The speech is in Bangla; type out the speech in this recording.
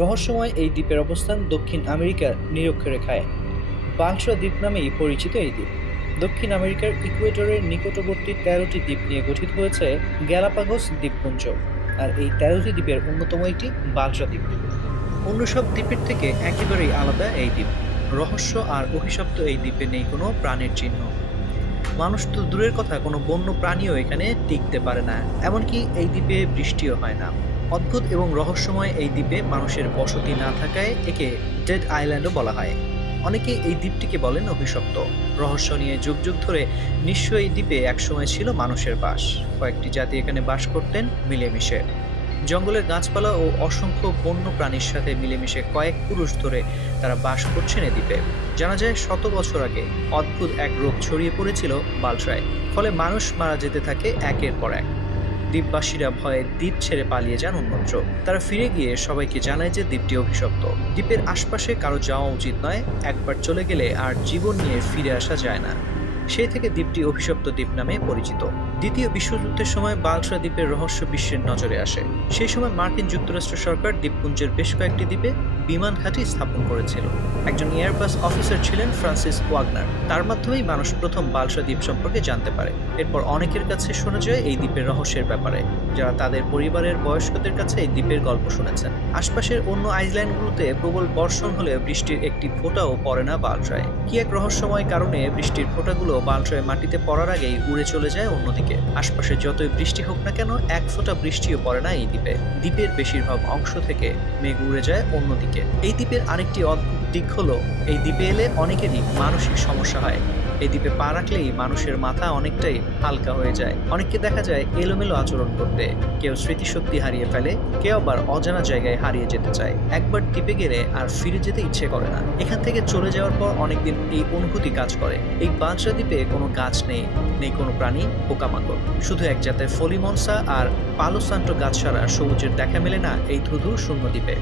রহস্যময় এই দ্বীপের অবস্থান দক্ষিণ আমেরিকার নিরক্ষরেখায়। বালসা দ্বীপ নামেই পরিচিত এই দ্বীপ দক্ষিণ আমেরিকার ইকুয়েটরের নিকটবর্তী ১৩টি দ্বীপ নিয়ে গঠিত হয়েছে গ্যালাপাগোস দ্বীপপুঞ্জ। আর এই ১৩টি দ্বীপের অন্যতম একটি বালসা দ্বীপ। অন্য সব দ্বীপের থেকে একেবারেই আলাদা এই দ্বীপ। রহস্য আর অভিশপ্ত এই দ্বীপে নেই কোনো প্রাণের চিহ্ন। মানুষ তো দূরের কথা, কোনো বন্য প্রাণীও এখানে টিকতে পারে না। এমনকি এই দ্বীপে বৃষ্টিও হয় না। অদ্ভুত এবং রহস্যময় এই দ্বীপে মানুষের বসতি না থাকায় একে ডেড আইল্যান্ডও বলা হয়। অনেকে এই দ্বীপটিকে বলেন অভিশপ্ত। রহস্য নিয়ে যুগ যুগ ধরে নিশ্চয়ই এই দ্বীপে একসময় ছিল মানুষের বাস। কয়েকটি জাতি এখানে বাস করতেন মিলেমিশে। জঙ্গলের গাছপালা ও অসংখ্য বন্য প্রাণীর সাথে মিলেমিশে কয়েক পুরুষ ধরে তারা বাস করছেন এ দ্বীপে। জানা যায় ১০০ বছর আগে অদ্ভুত এক রোগ ছড়িয়ে পড়েছিল বালসায়। ফলে মানুষ মারা যেতে থাকে একের পর এক। দ্বীপবাসীরা ভয়ে দ্বীপ ছেড়ে পালিয়ে যান অন্যত্র। তারা ফিরে গিয়ে সবাইকে জানায় যে দ্বীপটি অভিশপ্ত। দ্বীপের আশপাশে কারো যাওয়া উচিত নয়। একবার চলে গেলে আর জীবন নিয়ে ফিরে আসা যায় না। সেই থেকে দ্বীপটি অভিশপ্ত দ্বীপ নামে পরিচিত। দ্বিতীয় বিশ্বযুদ্ধের সময় বালসা দ্বীপের রহস্য বিশ্বের নজরে আসে। সেই সময় মার্কিন যুক্তরাষ্ট্র সরকার দ্বীপপুঞ্জের বেশ কয়েকটি দ্বীপে বিমান ঘাঁটি স্থাপন করেছিল। একজন এয়ারবাস অফিসার ছিলেন ফ্রান্সিস ওয়াগনার। তার মাধ্যমেই মানুষ প্রথম বালসা দ্বীপ সম্পর্কে জানতে পারে। এরপর অনেকের কাছে শোনা যায় এই দ্বীপের রহস্যের ব্যাপারে, যারা তাদের পরিবারের বয়স্কদের কাছে এই দ্বীপের গল্প শুনেছেন। আশপাশের অন্য আইল্যান্ডগুলোতে প্রবল বর্ষণ হলে বৃষ্টির একটি ফোঁটাও পড়ে না বালসায়। কি এক রহস্যময় কারণে বৃষ্টির ফোঁটাগুলো বালসায় মাটিতে পড়ার আগেই উড়ে চলে যায় অন্যদিকে। আশপাশে যতই বৃষ্টি হোক না কেন, এক ফোঁটা বৃষ্টিও পড়ে না এই দ্বীপে। দ্বীপের বেশিরভাগ অংশ থেকে মেঘ উড়ে যায় অন্যদিকে। এই দ্বীপের আরেকটি অদ্ভুত দিক হলো, এই দ্বীপে এলে অনেকেরই মানসিক সমস্যা হয়। এই দ্বীপে পা রাখলেই মানুষের মাথা অনেকটাই হালকা হয়ে যায়। অনেককে দেখা যায় এলোমেলো আচরণ করতে। কেউ স্মৃতিশক্তি হারিয়ে ফেলে, কেউ আবার অজানা জায়গায় হারিয়ে যেতে চায়। একবার দ্বীপে গেলে আর ফিরে যেতে ইচ্ছে করে না। এখান থেকে চলে যাওয়ার পর অনেকদিন এই অনুভূতি কাজ করে। এই বালসা দ্বীপে কোনো গাছ নেই, নেই কোনো প্রাণী, পোকামাকড়। শুধু এক জাতের ফলিমনসা আর পালো সান্টো গাছ ছাড়া সবুজের দেখা মেলে না এই ধুধু শূন্য দ্বীপে।